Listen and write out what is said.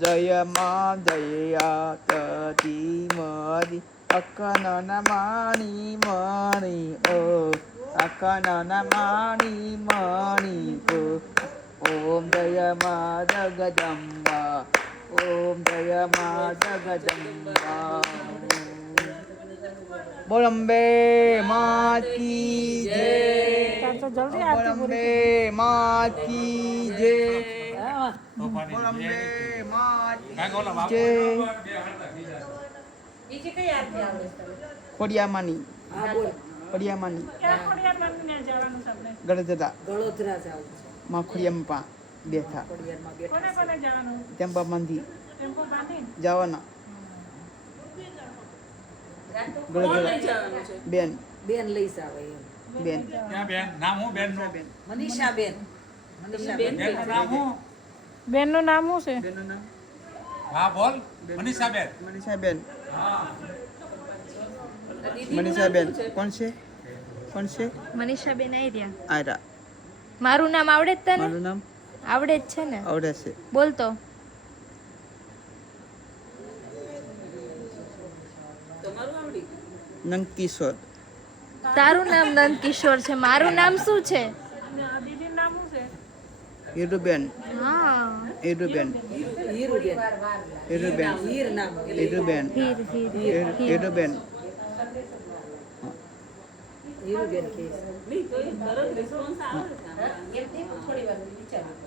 જય મા દયા તદી મરી અકનન માણી મણી ઓ અકનન માણી મણી ઓ ઓમ જય મા જગદંબા ઓમ જય મા જગદંબા બોલંબે માત કી જય બોલંબે માત કી જય બોલંબે માત કી જય ખોડિયામાની ખોડિયામાની ગળધરા માં ખોડિયામાં બેઠા ટેમ્પા બાંધી જવાના બેન બેન લઈ જાવ બેન ક્યાં બેન નામ હું બેન નું મનીષા બેન બેન નું નામ હું બેન નું નામ શું છે? બેનનું નામ હા બોલ મનીષા બેન મનીષાબેન હા મનીષાબેન કોણ છે કોણ છે મનીષાબેન આર્યા. આયરા મારું નામ આવડે જ તને? મારું નામ આવડે જ છે ને? આવડે છે બોલ તો. નંદકિશોર તારું નામ નંદકિશોર છે, મારું નામ શું છે? દીદીનું નામ શું છે? હીરુબેન હા, હીરુબેન હીરુબેન હીરુબેન હીર નામ હીરુબેન હીર હીર હીરુબેન હીરુબેન કે હા.